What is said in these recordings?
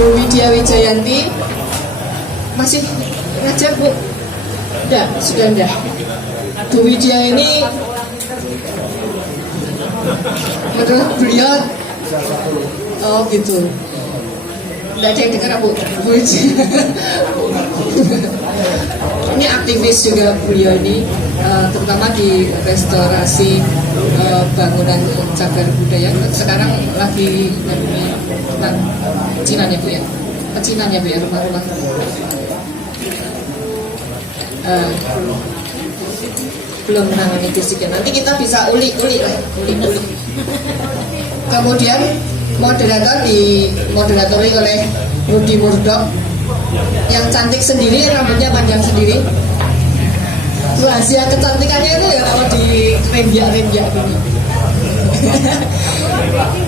Bu Widya Wijayanti. Masih ngajar Bu? Enggak, sudah enggak. Bu Widya ini menurut beliau, oh gitu, enggak ada yang dengar Bu Widya. Ini aktivis juga beliau ini, terutama di restorasi bangunan cagar budaya. Sekarang lagi tentang pecinan ya Bu ya, pecinan ya Bu ya, rumah-rumah. Belum menangani fisiknya. Nanti kita bisa ulik. Kemudian moderatori oleh Rudi Murdoch, yang cantik sendiri, rambutnya panjang sendiri. Rahasia kecantikannya itu ya kalau di renjak gini.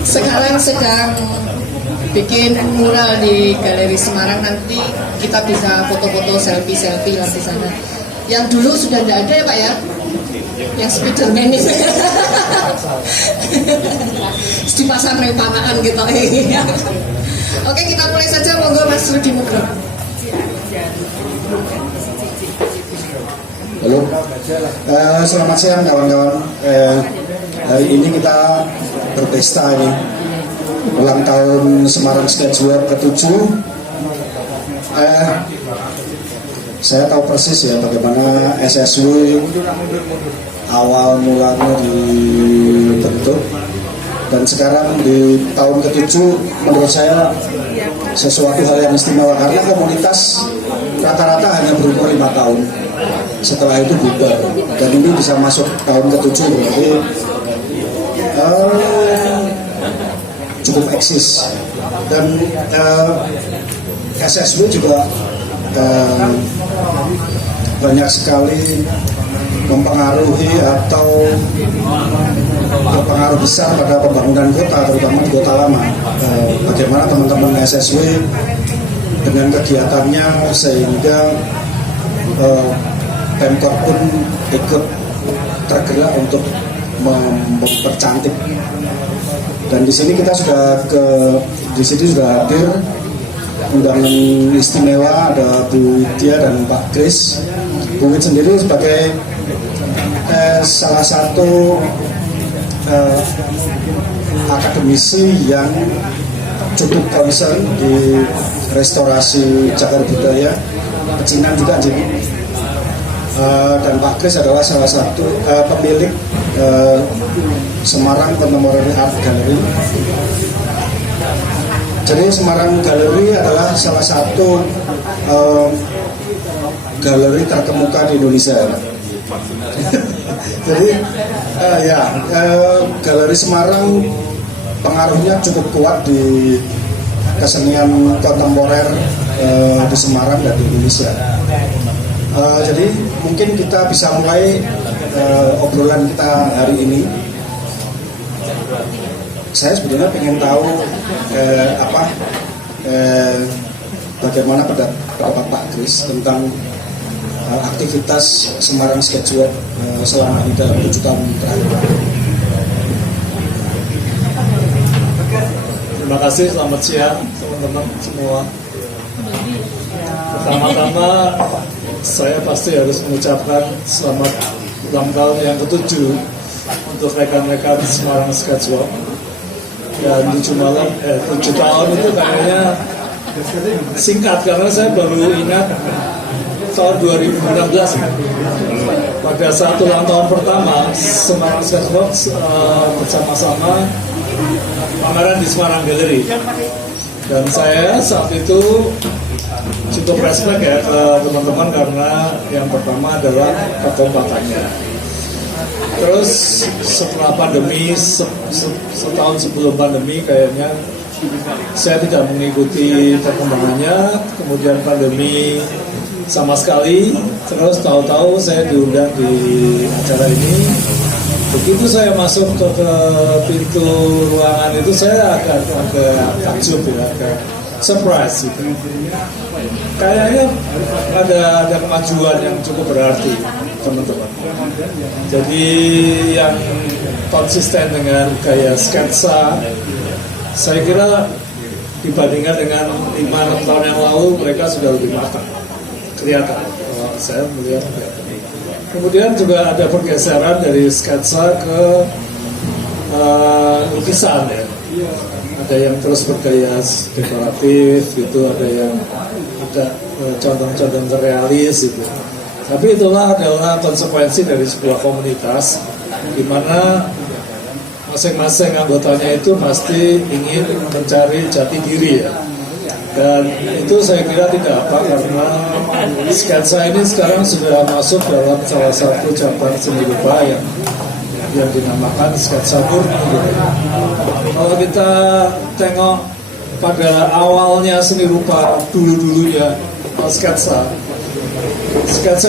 Sekarang sedang bikin mural di Galeri Semarang, nanti kita bisa foto-foto selfie lah di sana. Yang dulu sudah tidak ada ya Pak ya, yang Spiderman itu. Dipasang rempakaan gitu. Oke, kita mulai saja, monggo Mas Rudi Murdoch. Halo, selamat siang kawan-kawan. Hari ini kita berpesta ini, ulang tahun Semarang Sketchweb ke-7. Saya tahu persis ya bagaimana SSW awal mulanya dibentuk, dan sekarang di tahun ke-7 menurut saya sesuatu hal yang istimewa karena komunitas rata-rata hanya berumur 5 tahun. Setelah itu bubar, dan ini bisa masuk tahun ke-7 berarti cukup eksis. Dan SSW juga banyak sekali mempengaruhi atau berpengaruh besar pada pembangunan kota, terutama di kota lama. Bagaimana teman-teman SSW dengan kegiatannya sehingga Pemkot pun ikut tergerak untuk mempercantik. Dan di sini kita sudah hadir undangan istimewa, ada Bu Widya dan Pak Kris. Bu Widya sendiri sebagai salah satu akademisi yang cukup concern di restorasi cagar budaya, pecinan juga jadi. Dan Pak Kris adalah salah satu pemilik Semarang Contemporary Art Gallery. Jadi Semarang Gallery adalah salah satu galeri terkemuka di Indonesia. Jadi Galeri Semarang pengaruhnya cukup kuat di kesenian kontemporer di Semarang dan di Indonesia. Jadi mungkin kita bisa mulai obrolan kita hari ini. Saya sebetulnya ingin tahu bagaimana pendapat Pak Kris tentang aktivitas Semarang Sketchweb selama ini dalam 7 tahun terakhir. Terima kasih, selamat siang teman-teman semua. Pertama-tama saya pasti harus mengucapkan selamat ulang tahun yang ke-7 untuk rekan-rekan Semarang Sketchweb. Dan 7 tahun itu kayaknya singkat karena saya baru ingat tahun 2016 pada saat ulang tahun pertama Semarang Sketchweb bersama-sama pameran di Semarang Gallery. Dan saya saat itu cukup respect ya ke teman-teman karena yang pertama adalah kekompakannya. Terus setelah pandemi, setahun sebelum pandemi kayaknya saya tidak mengikuti perkembangannya. Kemudian pandemi sama sekali. Terus tahu-tahu saya diundang di acara ini. Begitu saya masuk ke pintu ruangan itu saya agak takjub ya, agak surprise gitu. Kayaknya ada kemajuan yang cukup berarti teman-teman. Jadi yang konsisten dengan gaya sketsa, saya kira dibandingkan dengan 5-6 tahun yang lalu mereka sudah lebih matang, kelihatan. Kalau saya melihat kelihatan. Kemudian juga ada pergeseran dari sketsa ke lukisan ya. Ada yang terus bergaya dekoratif gitu, ada yang ada condong-condong ke realis gitu. Tapi itulah adalah konsekuensi dari sebuah komunitas di mana masing-masing anggotanya itu pasti ingin mencari jati diri ya. Dan itu saya kira tidak apa, karena sketsa ini sekarang sudah masuk dalam salah satu cabang seni rupa yang dinamakan sketsa murni. Kalau kita tengok pada awalnya seni rupa dulu-dulunya sketsa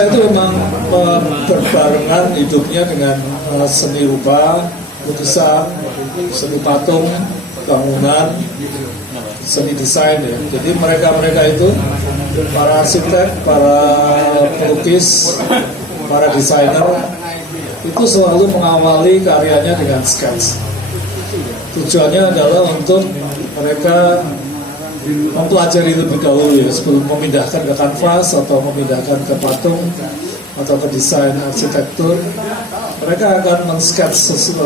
itu memang berbarengan hidupnya dengan seni rupa, lukisan, seni patung, bangunan, seni desain ya. Jadi mereka itu para arsitek, para pelukis, para desainer itu selalu mengawali karyanya dengan sketch. Tujuannya adalah untuk mereka mempelajari lebih dahulu ya, sebelum memindahkan ke kanvas atau memindahkan ke patung atau ke desain arsitektur. Mereka akan men-sketch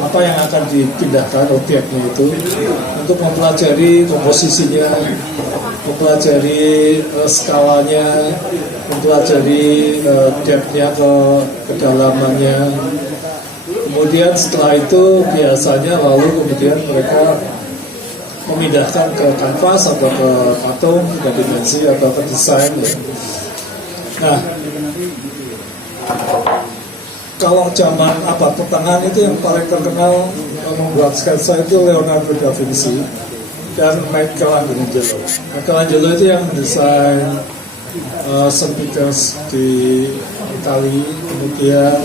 apa yang akan dipindahkan objeknya itu untuk mempelajari komposisinya, mempelajari skalanya, mempelajari depth-nya ke kedalamannya. Kemudian setelah itu biasanya lalu kemudian mereka memindahkan ke kanvas atau ke patung, ke dimensi atau ke desain ya. Nah, kalau zaman abad pertengahan itu yang paling terkenal membuat sketsa itu Leonardo da Vinci dan Michelangelo. Michelangelo itu yang mendesain St. Peter's di Italia,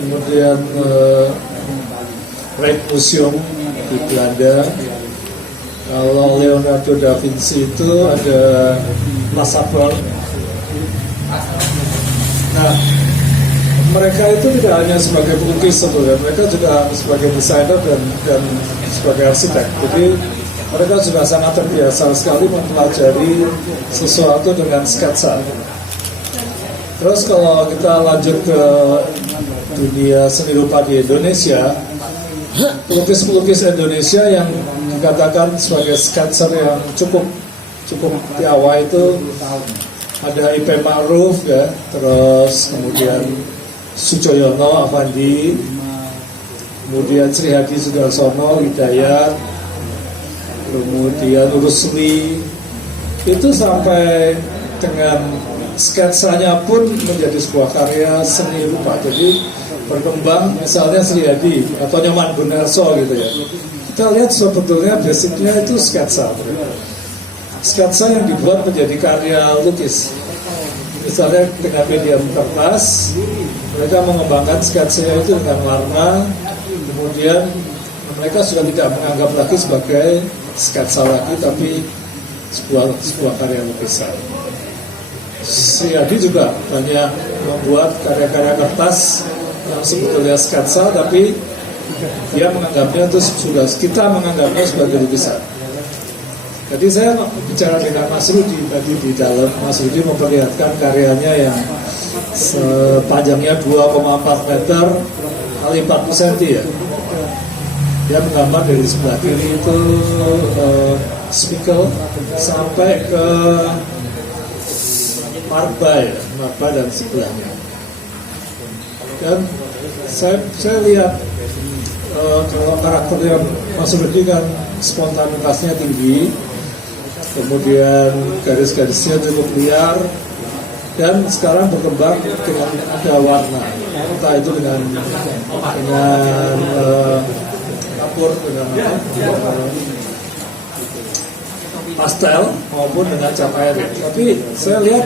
kemudian Rijksmuseum di Belanda. Kalau Leonardo da Vinci itu ada La Sabre. Nah, mereka itu tidak hanya sebagai pelukis sebetulnya, mereka juga sebagai desainer dan sebagai arsitek. Jadi mereka juga sangat terbiasa sekali mempelajari sesuatu dengan sketsa. Terus kalau kita lanjut ke dunia seni rupa di Indonesia, pelukis-pelukis Indonesia yang dikatakan sebagai sketser yang cukup piawai itu ada IP Ma'ruf ya, terus kemudian Sujoyono Avandi, kemudian Sri Hadi Sudarsono, Hidayat, kemudian Rusli, itu sampai dengan sketsanya pun menjadi sebuah karya seni rupa. Jadi berkembang misalnya Sri Hadi atau Nyoman Gunarso gitu ya. Kita lihat sebetulnya basicnya itu sketsa. Sketsa yang dibuat menjadi karya lukis. Misalnya dengan medium kertas, mereka mengembangkan sketsa itu dengan warna, kemudian mereka sudah tidak menganggap lagi sebagai sketsa lagi, tapi sebuah karya lukisan. Sri Hadi juga banyak membuat karya-karya kertas yang sebetulnya sketsa, tapi dia menganggapnya itu kita menganggapnya sebagai lukisan. Jadi saya bicara dengan Mas Rudi tadi di dalam, Mas Rudi memperlihatkan karyanya yang sepanjangnya 2,4 meter kali 40 cm ya. Dia menggambar dari sebelah kiri itu Spiegel sampai ke Marba dan sebelahnya. Dan saya lihat kalau karakter yang Mas Rudi kan spontanitasnya tinggi, kemudian garis-garisnya cukup liar, dan sekarang berkembang dengan ada warna, entah itu dengan kapur, dengan pastel maupun dengan cat air. Tapi saya lihat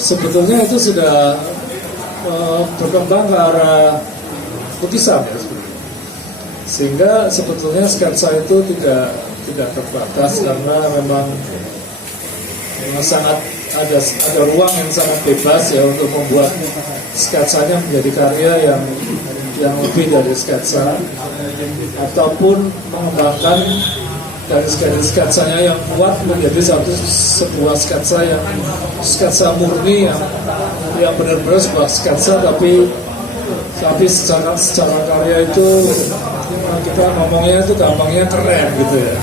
sebetulnya itu sudah berkembang ke arah lukisan ya, sehingga sebetulnya sketsa itu tidak terbatas, karena memang sangat ada ruang yang sangat bebas ya untuk membuat sketsanya menjadi karya yang lebih dari sketsa. ataupun mengembangkan garis-garis sketsanya yang kuat menjadi sebuah sketsa yang sketsa murni yang benar-benar sebuah sketsa, tapi secara karya itu kita ngomongnya itu gampangnya keren gitu ya.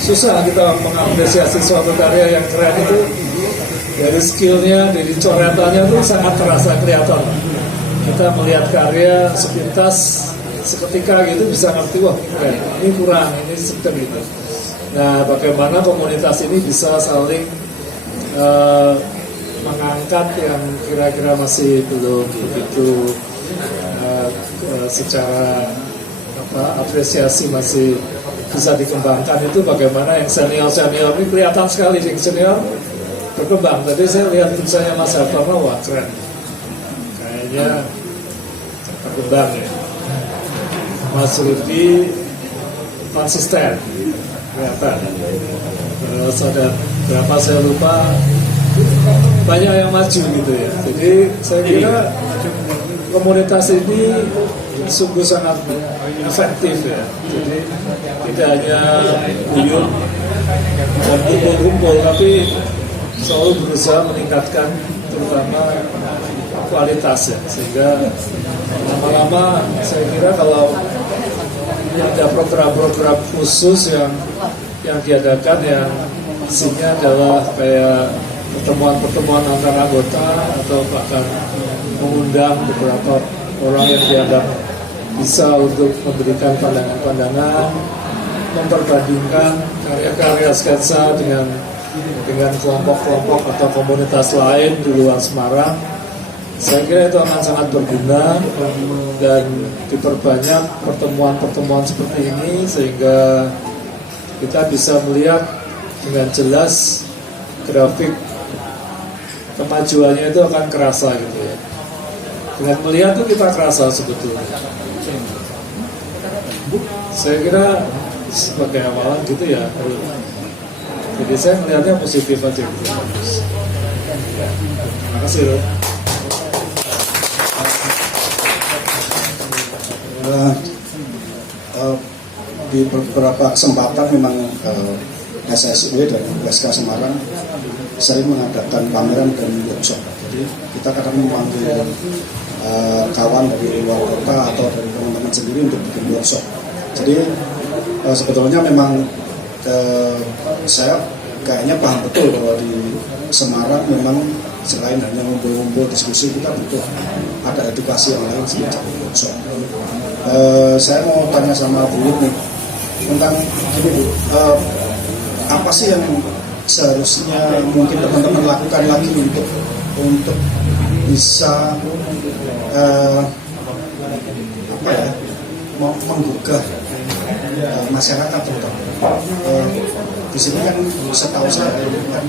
Susah kita mengapresiasi suatu karya yang keren itu dari skillnya, dari coretannya itu sangat terasa kelihatan. Kita melihat karya sepintas seketika gitu bisa ngerti, wah keren, ini kurang, ini seperti gitu. Nah, bagaimana komunitas ini bisa saling mengangkat yang kira-kira masih belum begitu secara apresiasi masih bisa dikembangkan, itu bagaimana yang senior ini kelihatan sekali yang senior berkembang. Tadi saya lihat tulisannya Mas Hartono, wah keren, kayaknya berkembang ya. Mas Rudi konsisten kelihatan. Terus ada berapa saya lupa, banyak yang maju gitu ya. Jadi saya kira komunitas ini sungguh sangat efektif ya. Jadi tidak hanya buyut dan kumpul-kumpul, tapi selalu berusaha meningkatkan terutama kualitas ya. Sehingga lama-lama saya kira kalau ada program-program khusus yang diadakan yang isinya adalah kayak pertemuan-pertemuan antara anggota atau bahkan mengundang beberapa orang yang dianggap bisa untuk memberikan pandangan-pandangan, memperbandingkan karya-karya sketsa dengan kelompok-kelompok atau komunitas lain di luar Semarang. Saya kira itu akan sangat berguna dan diperbanyak pertemuan-pertemuan seperti ini sehingga kita bisa melihat dengan jelas grafik kemajuannya itu akan kerasa gitu ya. Dengan melihat itu kita kerasa sebetulnya. Saya kira sebagai awalan gitu ya. Jadi saya melihatnya positif aja gitu. Terima kasih loh. Di beberapa kesempatan memang SSW dan USK Semarang sering mengadakan pameran dan workshop. Jadi kita kadang memanggil kawan dari luar kota atau dari teman-teman sendiri untuk bikin workshop. Jadi sebetulnya memang saya kayaknya paham betul bahwa di Semarang memang selain hanya ngumpul-ngumpul diskusi, kita butuh ada edukasi yang lain semacam workshop. Saya mau tanya sama Bu Yud nih tentang ini Bu, apa sih yang seharusnya mungkin teman-teman lakukan lagi untuk bisa menggugah masyarakat terutama di sini kan setahu saya kan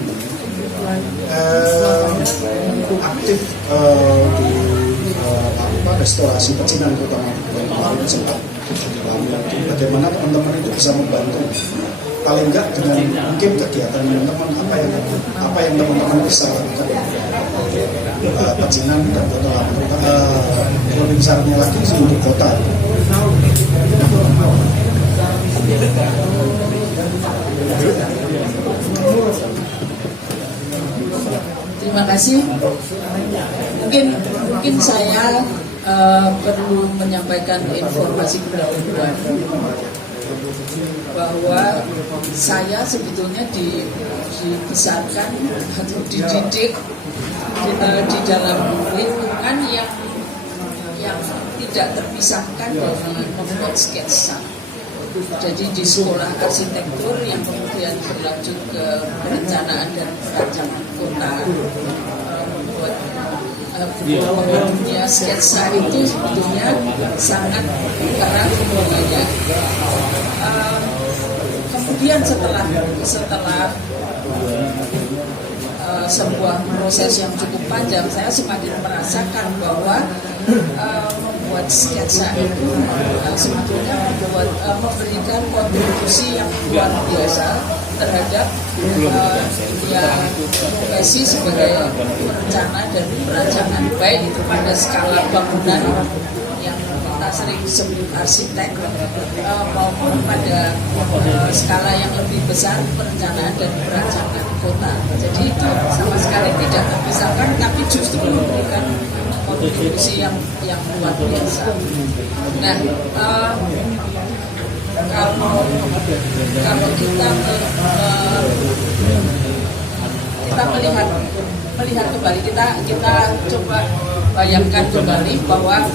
aktif di restorasi pecinan terutama yang kemarin sempat bagaimana teman-teman itu bisa membantu paling enggak dengan mungkin kegiatan teman-teman apa yang teman-teman bisa lakukan pecinan dan kota lebih besarnya lagi untuk kota. Terima kasih. Mungkin saya perlu menyampaikan informasi pendahuluan bahwa saya sebetulnya dibesarkan atau dididik di dalam lingkungan yang tidak terpisahkan dari membuat sketsa. Jadi di sekolah arsitektur yang kemudian berlanjut ke perencanaan dan perancangan kota, membuat dunia sketsa itu sebetulnya sangat erat hubungannya. Kemudian setelah sebuah proses yang cukup panjang, saya semakin merasakan bahwa membuat sketsa itu sebetulnya memberikan kontribusi yang luar biasa terhadap profesi sebagai perencana dan perancangan, baik itu pada skala bangunan yang kita sering sebut arsitek maupun pada skala yang lebih besar perencanaan dan perancangan kota. Jadi itu sama sekali tidak terpisahkan, tapi justru memberikan kontribusi yang luar biasa. Nah, kalau kita melihat kembali, kita coba bayangkan kembali bahwa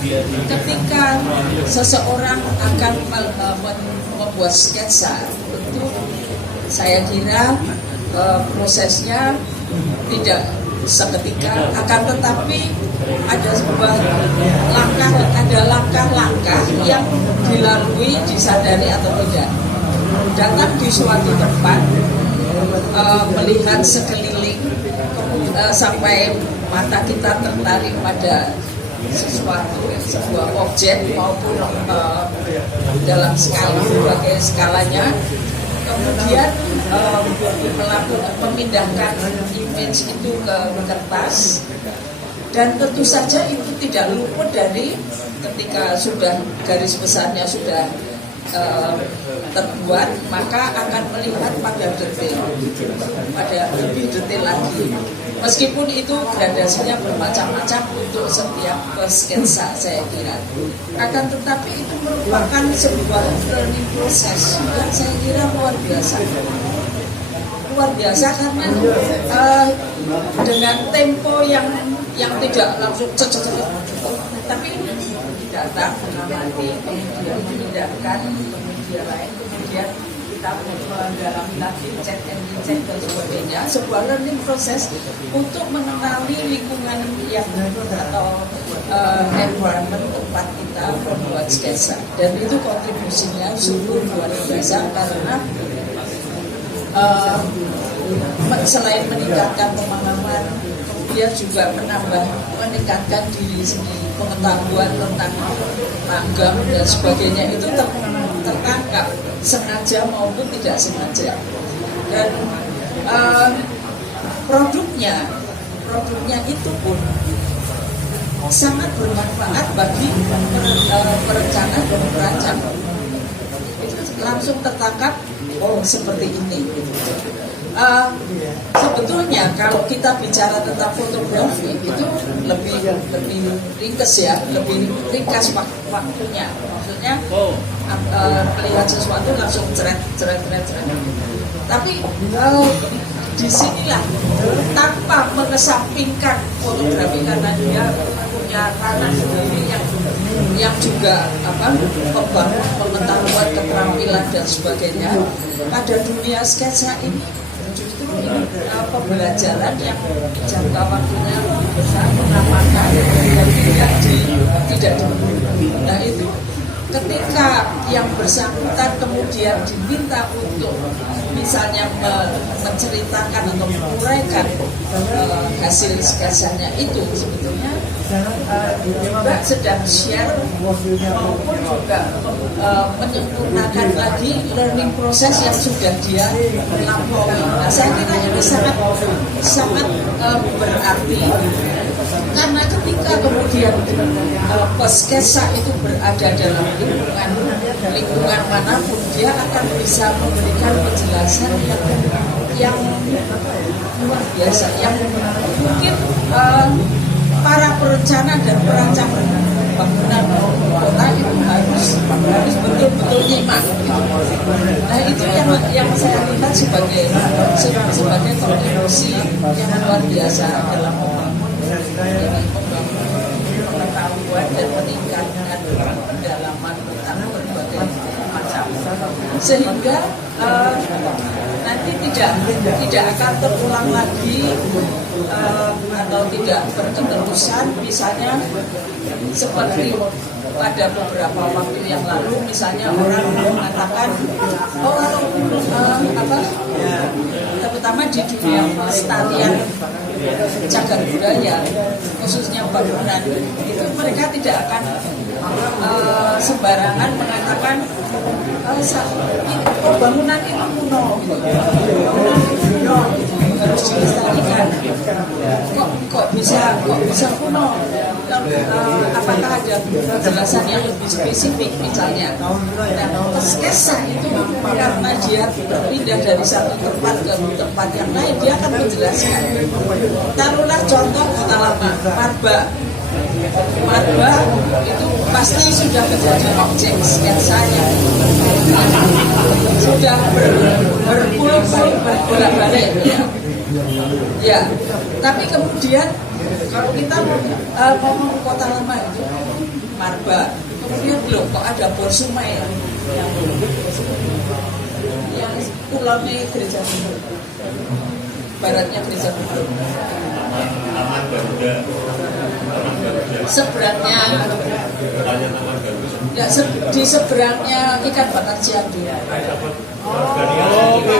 ketika seseorang akan membuat sketsa, tentu saya kira prosesnya tidak seketika, akan tetapi ada sebuah langkah-langkah yang dilalui, disadari atau tidak. Datang di suatu tempat, melihat sekeliling, sampai mata kita tertarik pada sesuatu, sebuah objek maupun dalam skala berbagai skalanya, kemudian memindahkan image itu ke kertas, dan tentu saja itu tidak luput dari ketika sudah garis besarnya sudah terbuat, maka akan melihat pada detail, pada lebih detail lagi. Meskipun itu gradasinya bermacam-macam untuk setiap sketsa, saya kira. Akan tetapi itu merupakan sebuah learning process yang saya kira luar biasa. Luar biasa karena dengan tempo yang tidak langsung tapi datang, mengamati, kemudian memindahkan ke media lain, kemudian kita mendalami lagi, cek and recheck dan sebagainya. Sebuah learning process untuk mengenali lingkungan yang atau environment tempat kita membuat sketsa, dan itu kontribusinya sungguh luar biasa karena selain meningkatkan pemahaman, dia juga meningkatkan diri sendiri, pengetahuan tentang langgam dan sebagainya itu tertangkap sengaja maupun tidak sengaja. Dan produknya itu pun sangat bermanfaat bagi perencana dan perancang. Itu langsung tertangkap, oh seperti ini. Sebetulnya kalau kita bicara tentang fotografi itu lebih ringkas ya, lebih ringkas waktunya. Maksudnya melihat sesuatu langsung ceret. Tapi disinilah tanpa mengesampingkan fotografi karena dia punya ranah sendiri yang juga membangun pengetahuan, keterampilan dan sebagainya. Pada dunia sketsa ini justru ini pembelajaran yang jangka waktunya lebih besar, mengamalkan dan tidak diburu. Nah itu ketika yang bersangkutan kemudian diminta untuk misalnya menceritakan atau menguraikan hasil sketsanya itu, sebetulnya juga sedang share maupun juga menyempurnakan lagi learning proses yang sudah dia lampaui. Nah, saya kira ini sangat berarti karena ketika kemudian sketsa itu berada dalam lingkungan manapun, dia akan bisa memberikan penjelasan yang luar biasa, yang mungkin para perencana dan perancang bangunan kota itu harus betul-betul nyimak. Nah itu yang saya lihat sebagai kontribusi yang luar biasa dalam membangun pengetahuan dan meningkatkan pendalaman tentang berbagai macam, sehingga nanti tidak akan terulang lagi atau tidak berketerusan. Misalnya seperti pada beberapa waktu yang lalu, misalnya orang mengatakan terutama di dunia pelestarian cagar budaya, khususnya bangunan, itu mereka tidak akan sembarangan mengatakan bangunan itu kuno, harus dilestarikan. Kok bisa kuno? Apakah ada penjelasan yang lebih spesifik misalnya? Nah, Peskesa itu karena dia berpindah dari satu tempat ke tempat yang lain, dia akan menjelaskan. Taruhlah contoh Kota Lama, Marba itu pasti sudah menjadi objek sketsanya, sudah berpuluh-puluh berbolak-balik ya. Tapi kemudian kalau kita ngomong Kota Lama itu Marba, kemudian belum kok ada Borsumai yang pulaunya Gereja Timur, baratnya Gereja Timur. Seberangnya ya, di seberangnya ikan bakar Cianjur.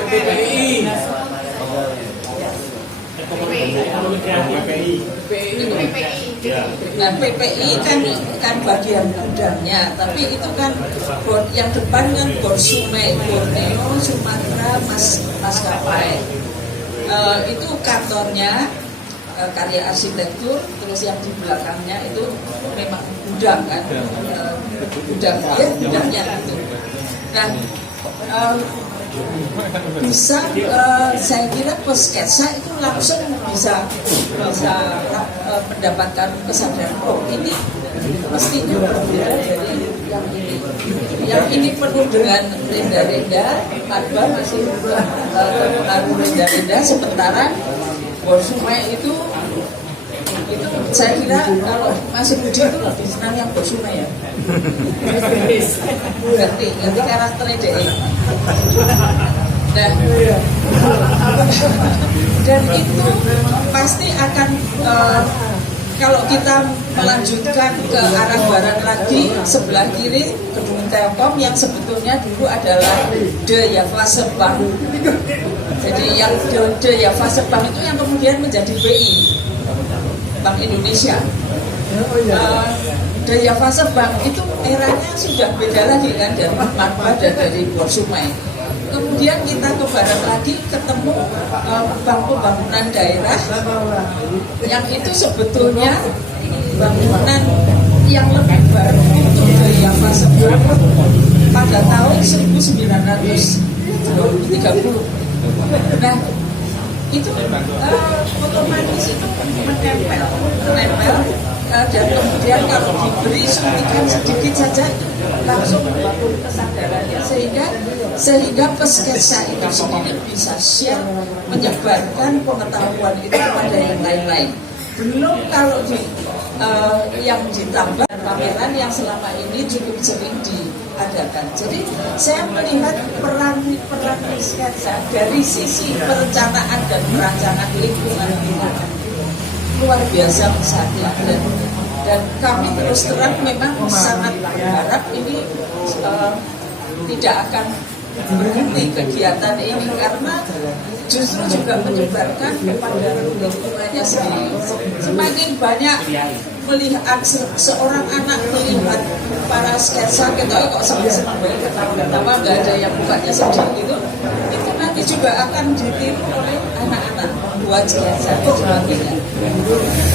PPI. Nah, PPI kan bagian gudangnya, tapi itu kan yang depan kan Borsumai, Borneo, Sumatera, Maskapai. Itu kantornya, karya arsitektur, terus yang di belakangnya itu memang gudang kan, gudangnya itu. Nah, bisa saya kira Peskesa itu langsung bisa mendapatkan kesadaran, oh ini mestinya berbeda dari yang ini. Yang ini penuh dengan renda-renda, Marba masih terpengaruh renda-renda, sementara Borsumai itu saya kira kalau masih Budi itu lebih senang yang Borsumai ya. Ganti karakternya deh. Dan itu pasti akan kalau kita melanjutkan ke arah barat lagi, sebelah kiri gedung Telkom yang sebetulnya dulu adalah De Java Bank. Jadi yang De Java Bank itu yang kemudian menjadi BI, Bank Indonesia. De Java Bank itu eranya sudah beda lagi kan, dari Marba dan dari Borsumai. Kemudian kita ke barat lagi ketemu bank pembangunan daerah yang itu sebetulnya bangunan yang lebih baru untuk De Java Bank pada tahun 1930. Nah, itu otomatis itu menempel dan kemudian kalau diberi suntikan sedikit saja langsung membangun kesadarannya, sehingga Peskesa itu sendiri bisa share, menyebarkan pengetahuan itu kepada yang lain-lain. Belum kalau yang ditambah pameran yang selama ini cukup sering diadakan. Jadi saya melihat peran Peskesa dari sisi perencanaan dan perancangan lingkungan kita luar biasa besarnya, dan kami terus terang memang sangat berharap ini tidak akan berhenti kegiatan ini, karena justru juga menyebarkan kepada lingkungannya sendiri. Semakin banyak melihat seorang anak melihat para sketsa kita kok senang banget ketawa-ketawa, nggak ada yang mukanya sedih gitu, itu nanti juga akan ditiru oleh anak-anak buat sketsa itu sebagainya.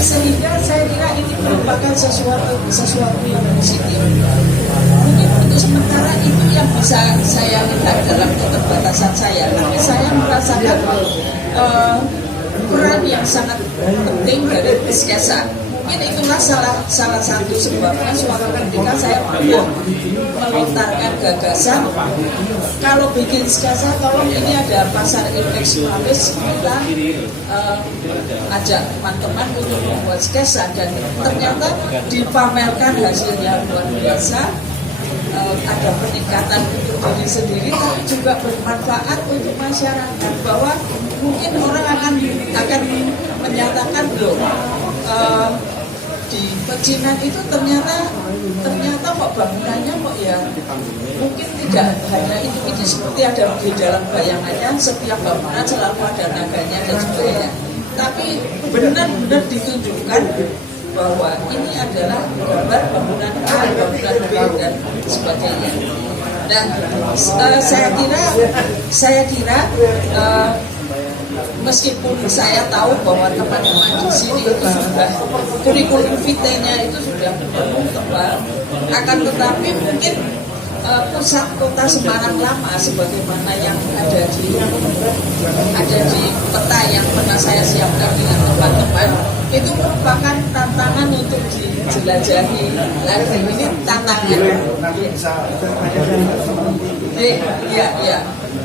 Sehingga saya kira ini merupakan sesuatu yang positif. Mungkin untuk sementara itu yang bisa saya lihat dalam keterbatasan saya, tapi saya merasakan peran yang sangat penting dari Peskesa. Mungkin itulah salah satu sebabnya suatu ketika saya pernah melontarkan gagasan, kalau bikin sketsa tolong ini ada pasar intelektualis, kita ajak teman-teman untuk membuat sketsa, dan ternyata dipamerkan hasilnya luar biasa. Ada peningkatan untuk diri sendiri, tapi juga bermanfaat untuk masyarakat, bahwa mungkin orang akan menyatakan loh, di pecinan itu ternyata kok bangunannya kok ya mungkin tidak hanya itu seperti ada di dalam bayangannya, setiap bangunan selalu ada naganya dan sebagainya, tapi benar-benar ditunjukkan bahwa ini adalah gambar bangunan A, bangunan B dan sebagainya. Dan saya kira meskipun saya tahu bahwa teman-teman di sini itu sudah kurikulum vitae-nya itu sudah penuh tebal, akan tetapi mungkin pusat kota Semarang lama sebagaimana yang ada di peta yang pernah saya siapkan dengan teman-teman itu merupakan tantangan untuk dijelajahi lagi. Ini tantangan. Ya.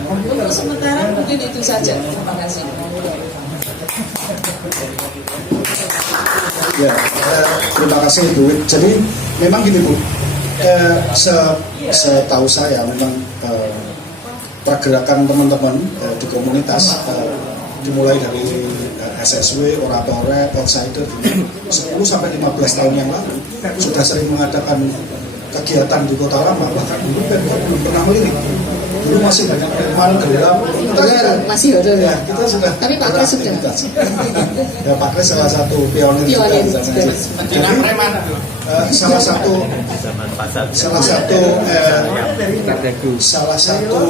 Untuk sementara mungkin itu saja. Terima kasih. Ya, terima kasih Bu. Jadi memang gini Bu, setahu saya memang pergerakan teman-teman di komunitas dimulai dari SSW, Oratore, Outsider 10 sampai 15 tahun yang lalu sudah sering mengadakan kegiatan di Kota Lama, bahkan dulu Pemkot belum pernah melirik. Dulu masih banyak preman gelap. Masih ada ya. Kita sudah. Tapi Pak Kres sudah. Ya Pak Kres salah satu pionir juga. Jadi salah satu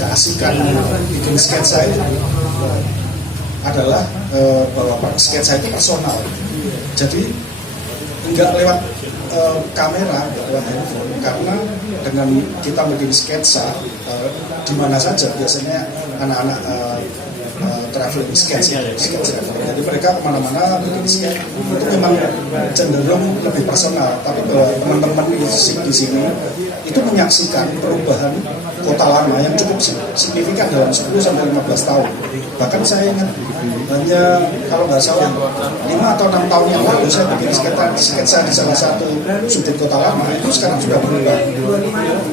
keasikan bikin sketsa itu adalah bahwa sketsa itu personal. Jadi enggak lewat kamera, enggak lewat handphone, karena dengan kita bikin sketsa di mana saja biasanya anak-anak traveling sketch traveling. Jadi mereka kemana-mana bikin sketch itu memang cenderung lebih personal. Tapi bahwa teman-teman di sini itu menyaksikan perubahan Kota Lama yang cukup signifikan dalam 10 sampai 15 tahun. Bahkan saya ingat hanya kalau nggak salah 5 atau 6 tahun yang lalu saya bikin sketsa di salah satu sudut Kota Lama, itu sekarang sudah berubah.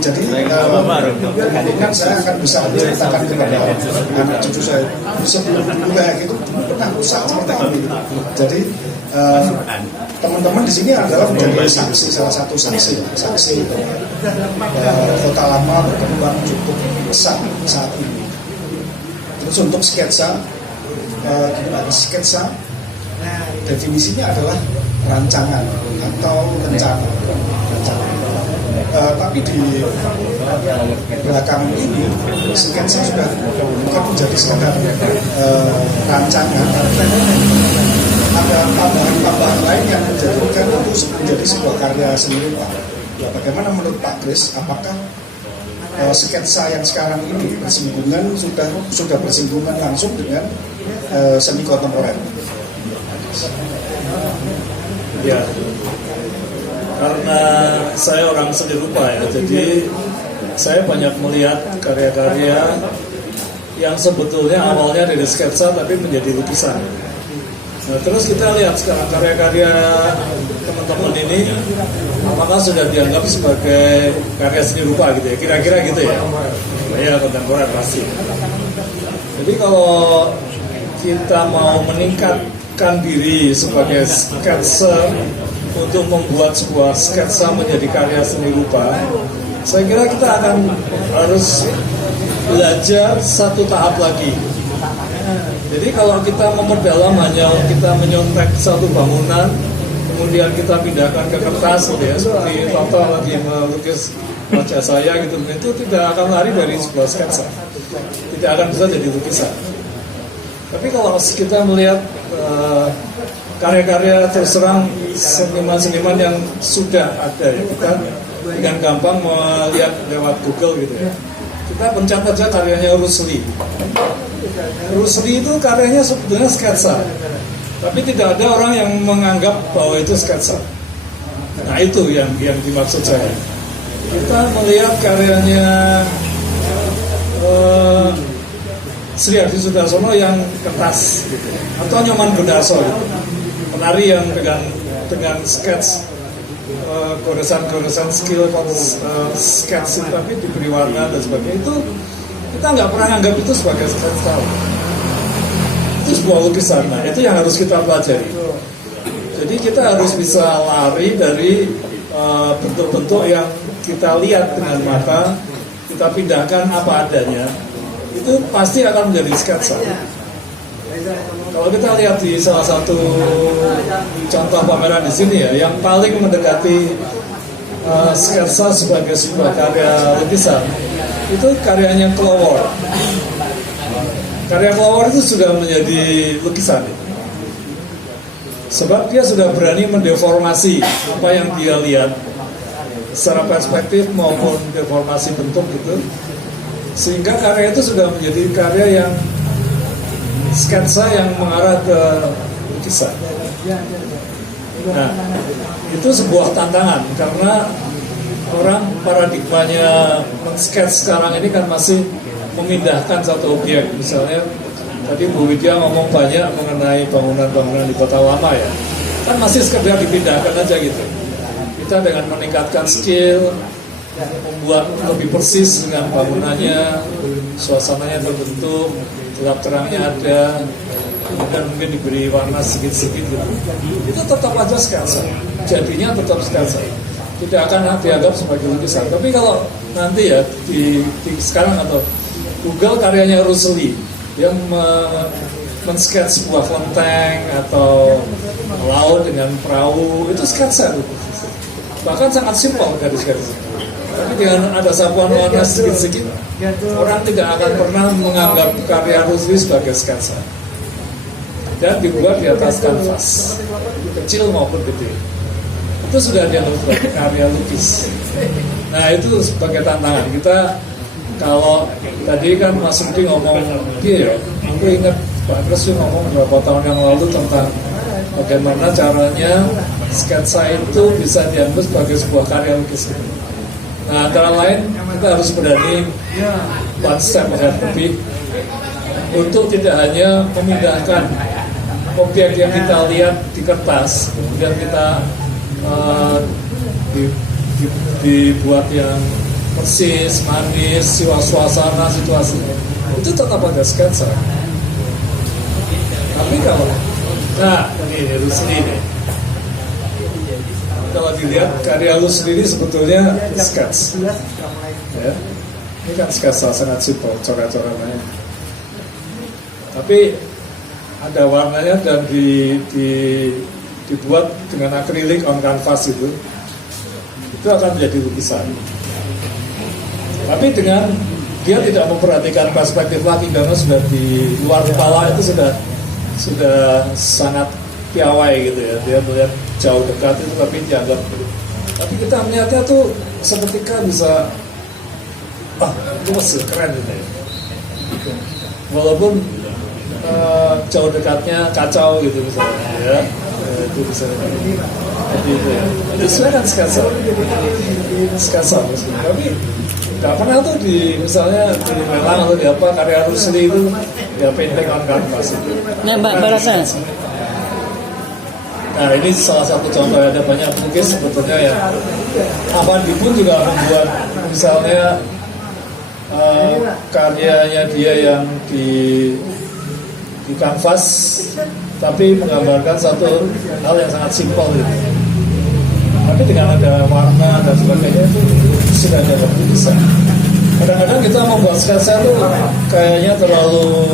Jadi kemungkinan saya akan bisa menceritakan kepada anak cucu saya sebelum dulu kayak gitu pernah rusak seperti ini. Jadi teman-teman di sini adalah menjadi saksi, salah satu saksi Kota Lama berkembang cukup besar saat ini. Terus untuk sketsa, sketsa definisinya adalah rancangan atau rencana. Tapi di belakang ini sketsa sudah bukan menjadi sekadar rancangan, ada tambahan-tambahan lain yang menjadikan itu menjadi sebuah karya sendiri Pak. Ya, bagaimana menurut Pak Kris, apakah sketsa yang sekarang ini bersinggungan sudah bersinggungan langsung dengan seni kontemporer? Ya, karena saya orang seni rupa ya, jadi saya banyak melihat karya-karya yang sebetulnya awalnya dari sketsa tapi menjadi lukisan. Nah, terus kita lihat sekarang karya-karya teman-teman ini apakah sudah dianggap sebagai karya seni rupa gitu ya, kira-kira gitu ya. Ya, kontemporer pasti. Jadi kalau kita mau meningkatkan diri sebagai sketsa untuk membuat sebuah sketsa menjadi karya seni rupa, saya kira kita akan harus belajar satu tahap lagi. Jadi kalau kita memperdalam hanya kita menyontek satu bangunan, kemudian kita pindahkan ke kertas gitu ya, seperti Toto lagi melukis wajah saya gitu, itu tidak akan lari dari sebuah sketsa, tidak akan bisa jadi lukisan. Tapi kalau kita melihat karya-karya terserang seniman-seniman yang sudah ada ya, kita dengan gampang melihat lewat Google gitu ya, kita pencet aja karyanya Rusli. Rusli itu karyanya sebetulnya sketsa, tapi tidak ada orang yang menganggap bahwa itu sketsa. Nah itu yang dimaksud saya. Kita melihat karyanya Sri Adi Sudarsono yang kertas, gitu. Atau Nyoman Gundarso, gitu. Penari yang dengan sketch goresan-goresan skill sketch tapi diberi warna dan sebagainya, itu kita nggak pernah anggap itu sebagai sketsa. Itu sebuah lukisan. Nah itu yang harus kita pelajari. Jadi kita harus bisa lari dari bentuk-bentuk yang kita lihat dengan mata, kita pindahkan apa adanya, itu pasti akan menjadi sketsa. Kalau kita lihat di salah satu contoh pameran di sini ya, yang paling mendekati sketsa sebagai sebuah karya lukisan itu karyanya Claw Ward. Karya Flower itu sudah menjadi lukisan. Sebab dia sudah berani mendeformasi apa yang dia lihat secara perspektif maupun deformasi bentuk gitu. Sehingga karya itu sudah menjadi karya yang sketsa yang mengarah ke lukisan. Nah, itu sebuah tantangan karena orang paradigmanya men-sketch sekarang ini kan masih memindahkan satu objek. Misalnya tadi Bu Widya ngomong banyak mengenai bangunan-bangunan di Kota Lama ya, kan masih sekedar dipindahkan aja gitu. Kita dengan meningkatkan skill, membuat lebih persis dengan bangunannya, suasananya terbentuk, gelap terangnya ada, dan mungkin diberi warna sedikit-sedikit gitu. Itu tetap aja sketsa, jadinya tetap sketsa, tidak akan dianggap sebagai lukisan. Tapi kalau nanti ya di sekarang atau Google karyanya Rusli yang men-sketch sebuah kelenteng atau laut dengan perahu, itu sketsa itu. Bahkan sangat simpel dari sketsa. Tapi dengan ada sapuan warna sedikit-sedikit, orang tidak akan pernah menganggap karya Rusli sebagai sketsa. Dan dibuat di atas kanvas, kecil maupun gede. Itu sudah dianggap sebagai karya lukis. Nah itu sebagai tantangan kita. Kalau tadi kan Mas Rudi ngomong, iya, aku ingat Pak Kres ngomong beberapa tahun yang lalu tentang bagaimana caranya sketsa itu bisa dianggap sebagai sebuah karya lukis. Nah, antara lain kita harus berani one step ahead lebih untuk tidak hanya memindahkan objek yang kita lihat di kertas, kemudian kita dibuat yang persis, manis, suasana, situasi. Itu tetap ada sketsa. Tapi kalau, nah ini Rusli ini. Kalau dilihat karya Rusli ini sebetulnya sketch. Ya. Ini kan sketsa sangat simpel, coret-coretannya. Tapi ada warnanya dan dibuat dengan akrilik on canvas itu akan menjadi lukisan. Tapi dengan dia tidak memperhatikan perspektif lagi karena sudah di luar kepala itu sudah sangat piawai gitu ya. Dia melihat jauh dekat itu tapi dianggap. Tapi kita melihatnya tuh seketika bisa itu masih keren gitu ya. Walaupun jauh dekatnya kacau gitu misalnya ya. Itu bisa jadi itu ya. Itu sebenarnya kan sketsa maksudnya. Tapi nggak pernah tuh misalnya di lelang atau di apa karya Rusli itu ya painting on canvas itu. Nah, Mbak Rasa. Nah ini salah satu contoh, ada banyak pelukis sebetulnya ya. Avandi pun juga membuat misalnya karyanya dia yang di kanvas tapi menggambarkan satu hal yang sangat simpel gitu. Tapi dengan ada warna dan sebagainya itu sudah ada lukisan. Kadang-kadang kita membuat sketsa itu kayaknya terlalu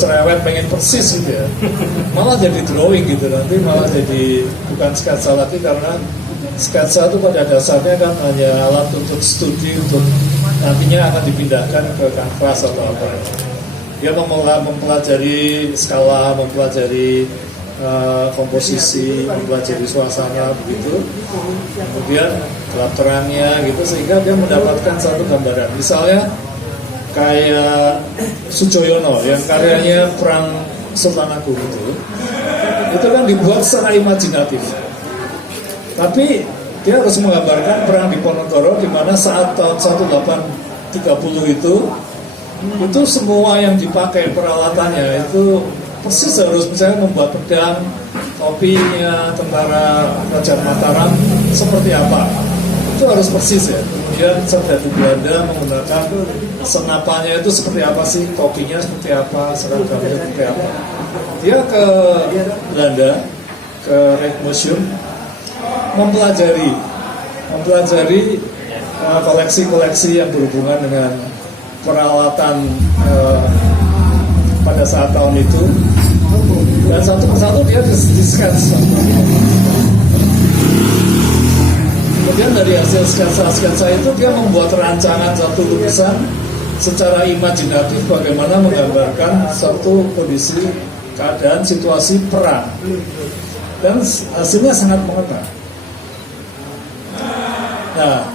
cerewet, pengen persis gitu ya. Malah jadi drawing gitu, nanti malah jadi bukan sketsa lagi karena sketsa itu pada dasarnya kan hanya alat untuk studi, untuk nantinya akan dipindahkan ke kanvas atau apa. Dia mempelajari skala, mempelajari komposisi, mempelajari suasana begitu, kemudian gelap terangnya gitu sehingga dia mendapatkan satu gambaran. Misalnya kayak Sujoyono yang karyanya Perang Sultan Agung itu kan dibuat secara imajinatif. Tapi dia harus menggambarkan perang di Ponorogo di mana saat tahun 1830 itu semua yang dipakai peralatannya itu persis harus misalnya membuat pedang, topinya tentara Raja Mataram seperti apa. Itu harus persis ya. Kemudian serdadu Belanda menggunakan senapannya itu seperti apa sih, topinya seperti apa, seragamnya seperti apa. Dia ke Belanda, ke Rijksmuseum, mempelajari koleksi-koleksi yang berhubungan dengan peralatan pada saat tahun itu, dan satu persatu dia di-sketch. Kemudian dari hasil sketsa-sketsa itu dia membuat rancangan satu lukisan secara imajinatif bagaimana menggambarkan satu kondisi keadaan situasi perang, dan hasilnya sangat mengena. Nah,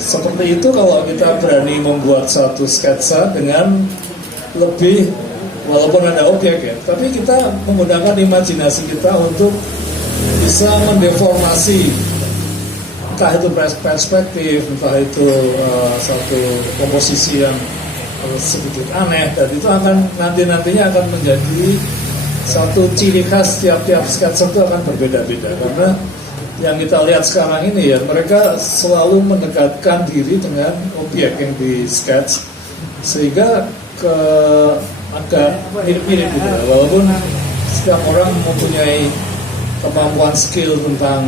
seperti itu kalau kita berani membuat satu sketsa dengan lebih, walaupun ada objek ya, tapi kita menggunakan imajinasi kita untuk bisa mendeformasi entah itu perspektif, entah itu satu komposisi yang sedikit aneh, dan itu akan nantinya akan menjadi satu ciri khas tiap-tiap sketsa itu akan berbeda-beda. Karena yang kita lihat sekarang ini ya, mereka selalu mendekatkan diri dengan objek yang di sketch sehingga agak mirip-mirip gitu ya. Walaupun setiap orang mempunyai kemampuan skill tentang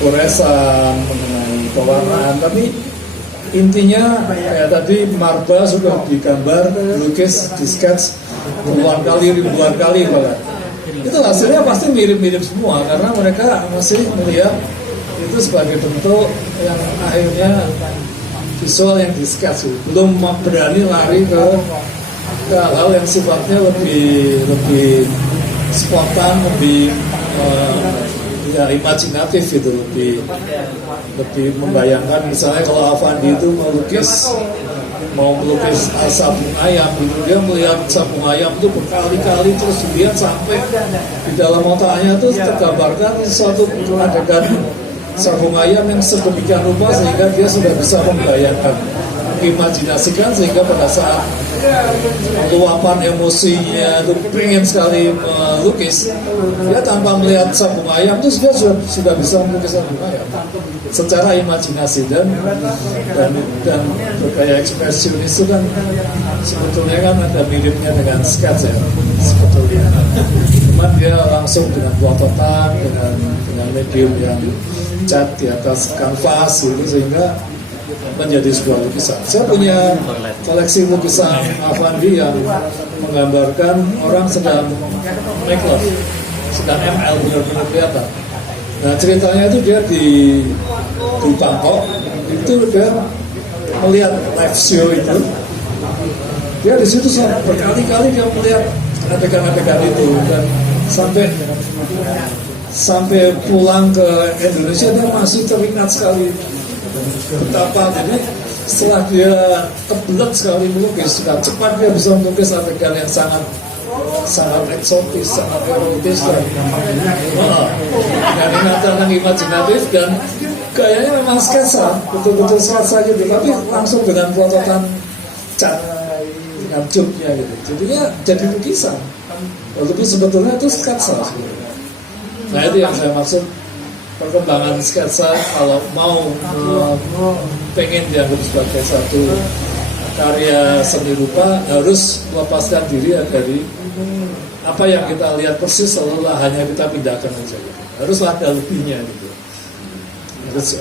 goresan, mengenai pewarnaan, tapi intinya kayak tadi Marba sudah digambar, dilukis, di sketch puluhan kali, ribuan kali bahkan. Itu hasilnya pasti mirip-mirip semua karena mereka masih melihat itu sebagai bentuk yang akhirnya visual yang di sketch, belum berani lari ke hal yang sifatnya lebih spontan, lebih ya imajinatif gitu, lebih membayangkan. Misalnya kalau Avandi itu mau melukis sabung ayam gitu, dia melihat sabung ayam itu berkali-kali terus dilihat sampai di dalam otaknya itu tergambarkan suatu adegan sabung ayam yang sedemikian rupa sehingga dia sudah bisa membayangkan, imajinasikan, sehingga pada saat luapan emosinya itu pengen sekali melukis, dia tanpa melihat sabung ayam itu sudah bisa melukis sabung ayam secara imajinasi. Dan bergaya ekspresionis itu kan sebetulnya kan ada miripnya dengan sketch ya sebetulnya, cuman dia langsung dengan plototan, dengan medium yang cat di atas kanvas gitu, sehingga menjadi sebuah lukisan. Saya punya koleksi lukisan Avandi yang menggambarkan orang sedang make love, sedang ML, benar-benar kelihatan. Nah, ceritanya itu dia di Bangkok, itu dia melihat live show itu, dia di situ berkali-kali dia melihat adegan-adegan itu, dan sampai pulang ke Indonesia dia masih teringat sekali betapa. Jadi setelah dia kebelet sekali melukis, dengan cepat dia bisa melukis adegan yang sangat eksotis, sangat erotis, dan ingatan yang imajinatif, dan gayanya memang sketsa, betul-betul sketsa gitu, tapi langsung dengan plototan cat, dengan joknya gitu, jadinya jadi lukisan, walaupun sebetulnya itu sketsa sebenarnya. Nah, itu yang saya maksud perkembangan sketsa. Kalau mau pengen dianggap sebagai satu karya seni rupa, harus melepaskan diri dari apa yang kita lihat persis seolah hanya kita pindahkan saja. Harus ada lebihnya gitu.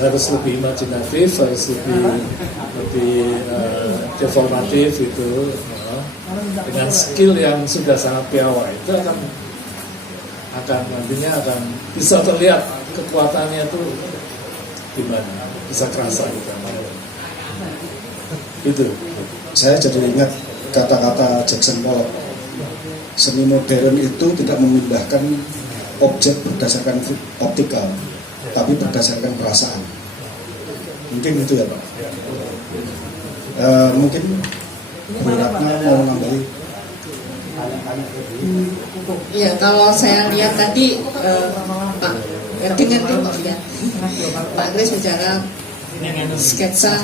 Harus lebih imajinatif, harus lebih deformatif itu, dengan skill yang sudah sangat piawai. Itu akan nantinya akan bisa terlihat kekuatannya itu gimana, bisa kerasa gitu. Itu. Saya jadi ingat kata-kata Jackson Pollock, seni modern itu tidak memindahkan objek berdasarkan optikal, tapi berdasarkan perasaan. Mungkin itu ya Pak. Mungkin Bu Ratna mau nambahi. Ya, kalau saya lihat tadi Pak Kris bicara sketsa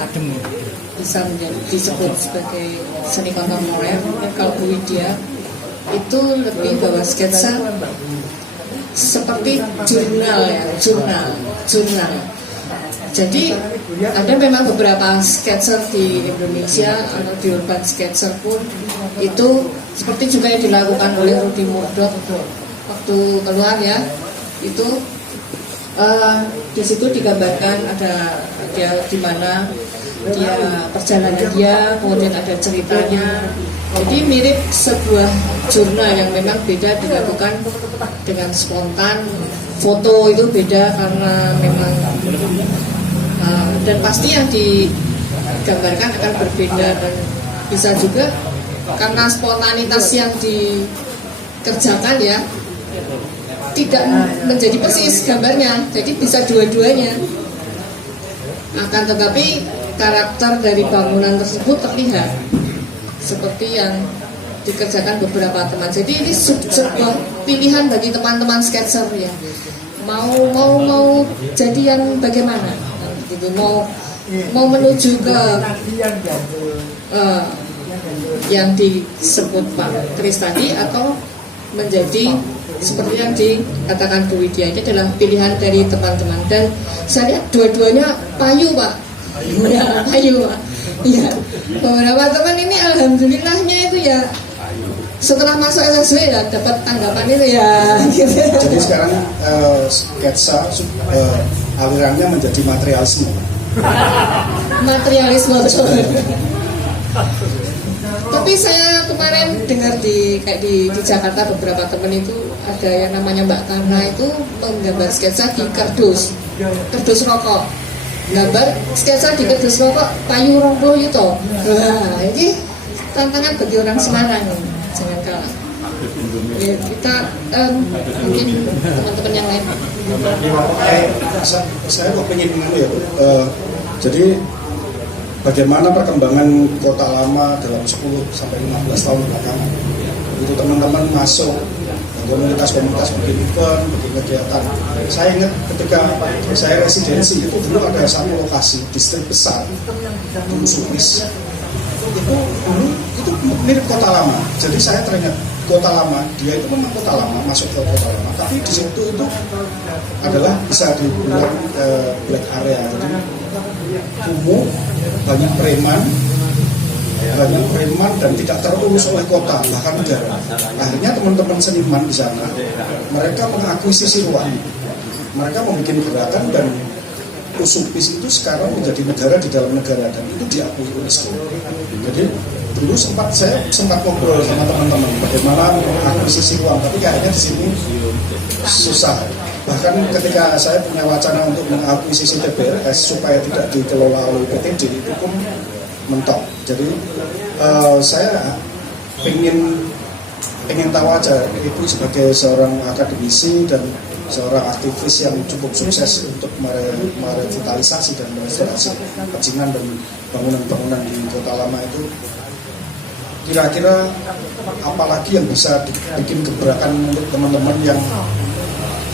bisa disebut sebagai seni kontemporer. Kalau Bu Widya itu lebih bahwa sketsa seperti jurnal. Jadi ada memang beberapa sketser di Indonesia atau di urban sketser pun itu seperti juga yang dilakukan oleh Rudy Murdoch waktu keluar ya, itu di situ digambarkan ada dia di mana dia perjalanan dia, kemudian ada ceritanya. Jadi mirip sebuah jurnal yang memang beda dilakukan dengan spontan. Foto itu beda karena memang dan pasti yang gambarkan akan berbeda, dan bisa juga karena spontanitas yang dikerjakan ya tidak menjadi persis gambarnya, jadi bisa dua-duanya. Akan tetapi karakter dari bangunan tersebut terlihat seperti yang dikerjakan beberapa teman. Jadi ini sebuah pilihan bagi teman-teman sketser ya. Mau jadi yang bagaimana? Gitu. Mau menuju ke yang disebut Pak Kris tadi, atau menjadi seperti yang dikatakan Bu Widya. Ini adalah pilihan dari teman-teman, dan saya lihat dua-duanya payu Pak. Ya, payu Pak. Ya, beberapa teman ini alhamdulillahnya itu ya setelah masuk SSW ya dapat tanggapan itu ya. Gitu. Jadi sekarang sketsa alirannya menjadi materialisme. Materialisme betul. Tapi saya kemarin dengar di Jakarta beberapa teman itu ada yang namanya Mbak Karna itu menggambar sketsa di kardus rokok, gambar sketsa di kardus rokok payu 20 yuto. Wah, ini tantangan bagi orang Semarang, jangan kalah. Ya, kita mungkin teman-teman yang lain. Saya kok pengen ya, jadi bagaimana perkembangan kota lama dalam 10 sampai 15 tahun belakangan. Itu teman-teman masuk komunitas-komunitas bikin event, bikin kegiatan. Saya ingat ketika saya residensi itu dulu ada satu lokasi distrik besar, dulu Supis. Itu mirip kota lama. Jadi saya teringat kota lama, dia itu memang kota lama, masuk ke kota lama. Tapi di situ itu adalah bisa dibilang black area. Jadi kumuh, banyak preman dan tidak terurus oleh kota, bahkan negara. Akhirnya teman-teman seniman di sana, mereka mengakuisisi ruang, mereka membuat gerakan, dan Supis itu sekarang menjadi negara di dalam negara, dan itu diakui UNESCO. Jadi dulu saya sempat ngobrol sama teman-teman bagaimana mengakuisisi ruang, tapi kayaknya di sini susah. Bahkan ketika saya punya wacana untuk mengakuisisi TBRS supaya tidak dikelola oleh PTD, itu pun mentok. Jadi saya pengen tahu aja, Ibu sebagai seorang akademisi dan seorang aktivis yang cukup sukses untuk merevitalisasi dan merestorasi pecinan dan bangunan-bangunan di kota lama itu, kira-kira apalagi yang bisa bikin gebrakan untuk teman-teman yang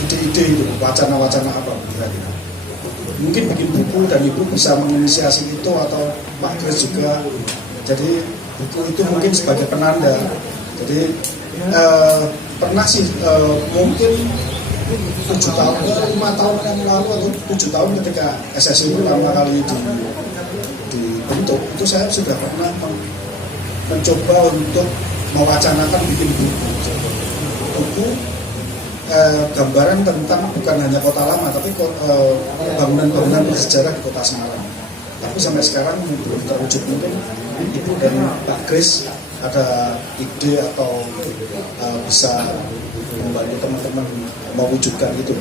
ide-ide itu, wacana-wacana apa kira-kira? Mungkin bikin buku dan Ibu bisa menginisiasi itu, atau Pak Kris juga. Jadi buku itu mungkin sebagai penanda. Jadi pernah sih mungkin 7 tahun, 5 tahun yang lalu atau 7 tahun ketika SSI pertama kali dibentuk, itu saya sudah pernah mencoba untuk mewacanakan bikin buku gambaran tentang bukan hanya kota lama, tapi bangunan-bangunan bersejarah di kota Semarang. Tapi sampai sekarang belum terwujud. Mungkin Ibu dan Pak Kris ada ide atau bisa membantu teman-teman mewujudkan itu.